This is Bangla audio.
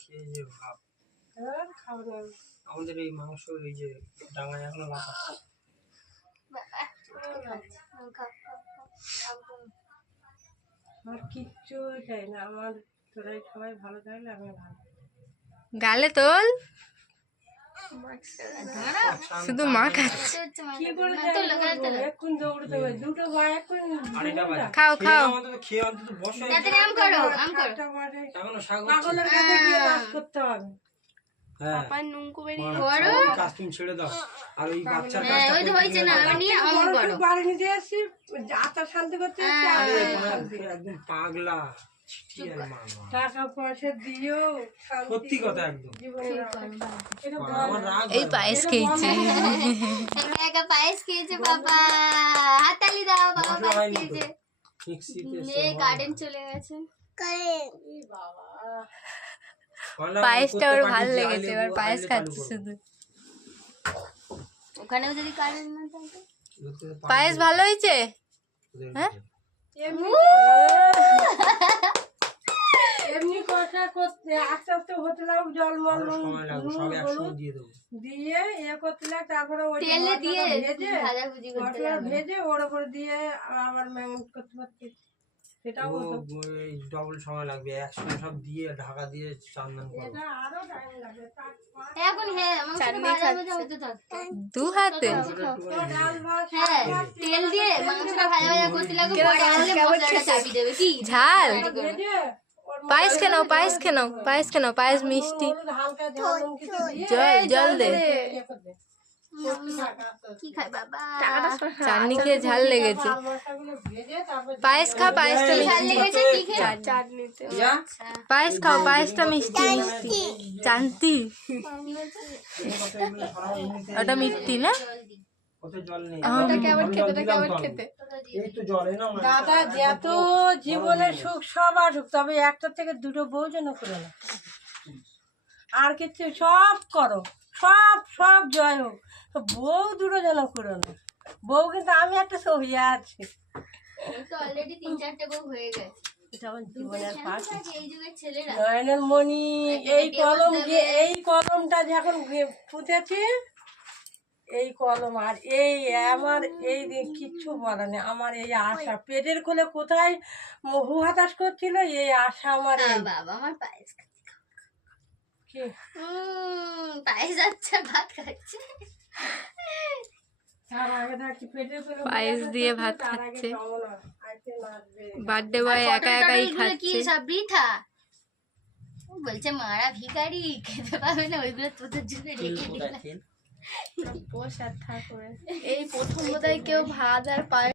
খেয়ে যে ভাব আমাদের এই মাংস এই যে ডাঙায় এখনো লাফাচ্ছে। আমার কিচ্ছু চাই না, আমার তোরাই সবাই ভালো থাকলে আমি ভালো। গালে তোল, শুধু মা খাচ্ছে। কি করে এখন দৌড়তে হবে দুটো বা এখন খাও খাও। খেয়ে অন্তত বসো। এখনো শাক পাগলের কাছে গিয়ে কাজ করতে হবে। হ্যাঁ কাজ তুমি ছেড়ে দাও। আর ওই বাচ্চার বাড়ি নিতে আসছি আচার শান্তি করতে একদম পাগলা টাকা পয়সা দিও সত্যি কথা একদম। এই পায়েস খেয়েছে, একা পায়েস খেয়েছে বাবা, হাততালি দাও বাবা। পায়েস খেয়েছে, মেয়ে গার্ডেন চলে গেছে। পায়েসটা ওর ভালো লেগেছে, এবার পায়েস খাচ্ছে শুধু। ওখানেও যদি কারেন্ট না থাকে। পায়েস ভালো হয়েছে? হ্যাঁ এমনি কথা করতে আস্তে আস্তে হতে লাগ জল মল দিয়ে ইয়ে করতে লাগ, তারপরে ওই তেলে দিয়ে ভেজে ওর উপর দিয়ে আবার ম্যাগনেট করতে পারছি। সেটাও ডবল সময় লাগবে, একসঙ্গে সব দিয়ে ঢাকা দিয়ে চান্দন করো। এটা আরো টাইম লাগবে। এখন হ্যাঁ চাটনি খাচ্ছে দু হাতে। হ্যাঁ তেল দিয়ে মাংসটা ভাজা ভাজা করতে লাগবে, পরে আসলে মশলাটা চাপি দেবে। কি ঝাল পায়েস কেন, পায়েস কেন, পায়েস কেন, পায়েস মিষ্টি। জল জল দে। কি খায় বাবা? চাটনি খেয়ে ঝাল লেগেছে। পায়েস খা, পায়েসটা ঝাল মিষ্টি। লেগেছে কি খেয়ে? চাটনিতে পায়েস খাও, পায়েসটা মিষ্টি মিষ্টি। চান্তি ওটা মিষ্টি না? দাদা যত জীবনের সুখ সব আসুক, তবে একটা থেকে দুটো বউ যেন করে না, আর কিছু সব করো, সব সব জয় হোক, তো বউ দুটো যেন করো না। বউ কিন্তু আমি একটা ছবি আছি, অলরেডি 3-4টে বউ হয়ে গেছে। এটা আমার জীবনের পাশ। এই যুগের ছেলেরা নয়নের মণি এই কলম, এই কলমটা যখন পুঁতেছি, এই কলম আর এই আমার এই কিচ্ছু বলা নেই। আমার এই আশা পেটের কোলে কোথায় হু হতাশ করছিল, এই আশা আমার। বাবা আমার পায়েস কি পায়েস যাচ্ছে, ভাত খাচ্ছে। পায়েস দিয়ে ভাত খাচ্ছে। বার্থডে বয় একা একাই খাচ্ছে। সব বৃথা বলছে, মারা ভিখারি, খেতে পাবে না, ওইগুলো তোদের জন্য রেখে দিলাম। এই প্রথম বোধহয় কেউ ভাত আর পায়েস